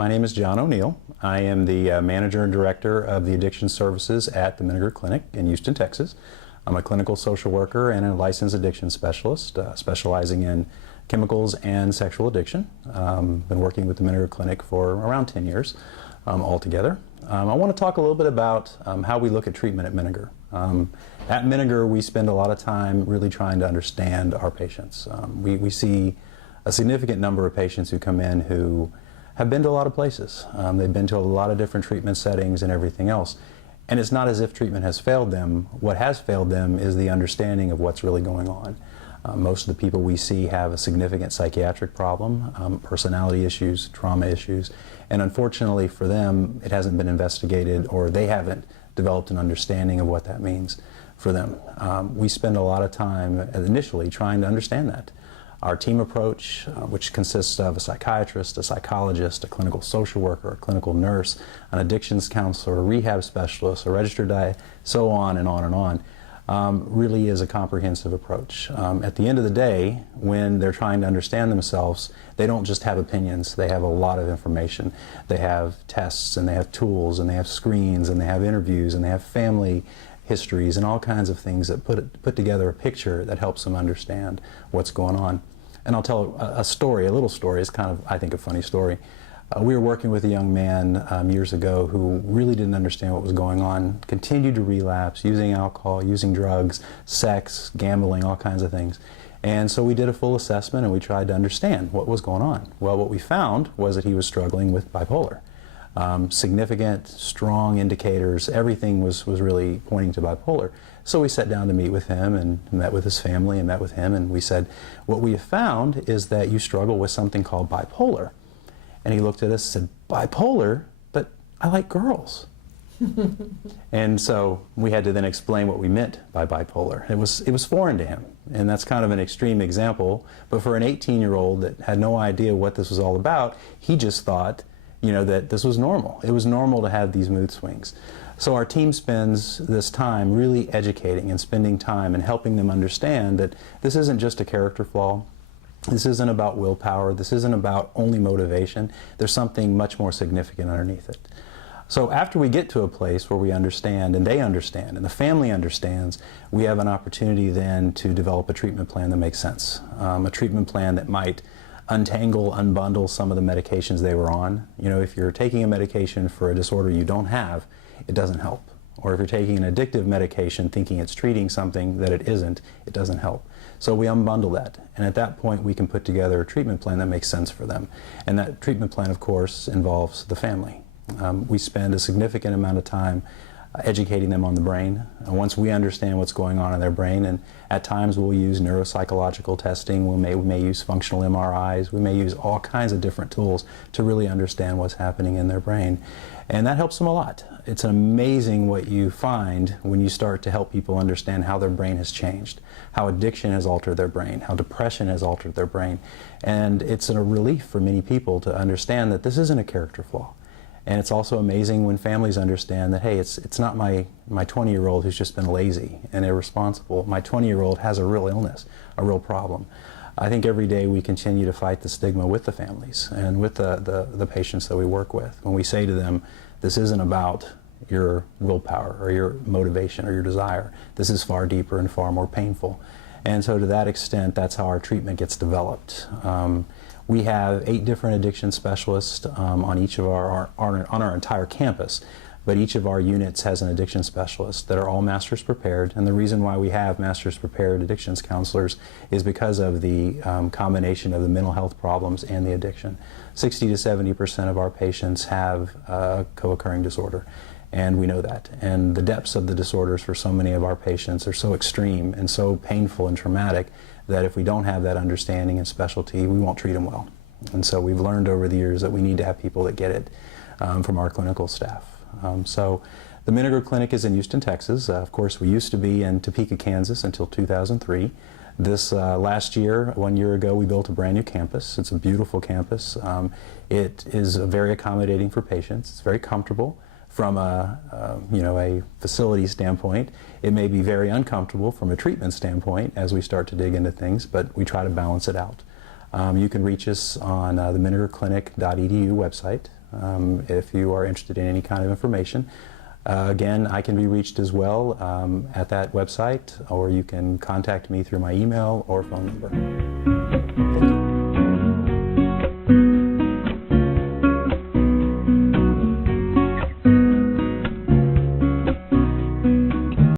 my name is John O'Neill. I am the manager and director of the addiction services at the Menninger Clinic in Houston, Texas. I'm a clinical social worker and a licensed addiction specialist, specializing in chemicals and sexual addiction. Been working with the Menninger Clinic for around 10 years altogether. I want to talk a little bit about how we look at treatment at Menninger. At Menninger, we spend a lot of time really trying to understand our patients. We see a significant number of patients who come in who have been to a lot of places. They've been to a lot of different treatment settings and everything else. And it's not as if treatment has failed them. What has failed them is the understanding of what's really going on. Most of the people we see have a significant psychiatric problem, personality issues, trauma issues, and unfortunately for them, it hasn't been investigated or they haven't developed an understanding of what that means for them. We spend a lot of time initially trying to understand that. Our team approach, which consists of a psychiatrist, a psychologist, a clinical social worker, a clinical nurse, an addictions counselor, a rehab specialist, a registered diet, so on and on and on, really is a comprehensive approach. At the end of the day, when they're trying to understand themselves, they don't just have opinions, they have a lot of information. They have tests, and they have tools, and they have screens, and they have interviews, and they have family histories, and all kinds of things that put together a picture that helps them understand what's going on. And I'll tell a story, a little story. It's kind of, I think, a funny story. We were working with a young man years ago who really didn't understand what was going on, continued to relapse, using alcohol, using drugs, sex, gambling, all kinds of things. And so we did a full assessment and we tried to understand what was going on. Well, what we found was that he was struggling with bipolar. Significant, strong indicators, everything was really pointing to bipolar. So we sat down to meet with him and met with his family and met with him, and we said, what we have found is that you struggle with something called bipolar. And he looked at us and said, bipolar? But I like girls. And so we had to then explain what we meant by bipolar. It was foreign to him, and that's kind of an extreme example, but for an 18-year-old that had no idea what this was all about, he just thought, you know, that this was normal. It was normal to have these mood swings. So our team spends this time really educating and spending time and helping them understand that this isn't just a character flaw. This isn't about willpower. This isn't about only motivation. There's something much more significant underneath it. So after we get to a place where we understand and they understand and the family understands, we have an opportunity then to develop a treatment plan that makes sense. A treatment plan that might untangle, unbundle some of the medications they were on. You know, if you're taking a medication for a disorder you don't have, it doesn't help. Or if you're taking an addictive medication thinking it's treating something that it isn't, it doesn't help. So we unbundle that, and at that point we can put together a treatment plan that makes sense for them. And that treatment plan, of course, involves the family. We spend a significant amount of time educating them on the brain. Once we understand what's going on in their brain, and at times we'll use neuropsychological testing, we may use functional MRIs, we may use all kinds of different tools to really understand what's happening in their brain. And that helps them a lot. It's amazing what you find when you start to help people understand how their brain has changed, how addiction has altered their brain, how depression has altered their brain. And it's a relief for many people to understand that this isn't a character flaw. And it's also amazing when families understand that, hey, it's not my 20-year-old who's just been lazy and irresponsible. My 20-year-old has a real illness, a real problem. I think every day we continue to fight the stigma with the families and with the patients that we work with. When we say to them, this isn't about your willpower or your motivation or your desire. This is far deeper and far more painful. And so to that extent, that's how our treatment gets developed. We have 8 different addiction specialists on each of on our entire campus, but each of our units has an addiction specialist that are all master's prepared. And the reason why we have master's prepared addictions counselors is because of the combination of the mental health problems and the addiction. 60 to 70% of our patients have a co-occurring disorder, and we know that. And the depths of the disorders for so many of our patients are so extreme and so painful and traumatic that if we don't have that understanding and specialty, we won't treat them well. And so we've learned over the years that we need to have people that get it from our clinical staff. So the Menninger Clinic is in Houston, Texas. Of course, we used to be in Topeka, Kansas until 2003. This last year, 1 year ago, we built a brand new campus. It's a beautiful campus. It is very accommodating for patients. It's very comfortable. From a facility standpoint. It may be very uncomfortable from a treatment standpoint as we start to dig into things, but we try to balance it out. You can reach us on the menningerclinic.edu website if you are interested in any kind of information. Again, I can be reached as well at that website, or you can contact me through my email or phone number. Thank you.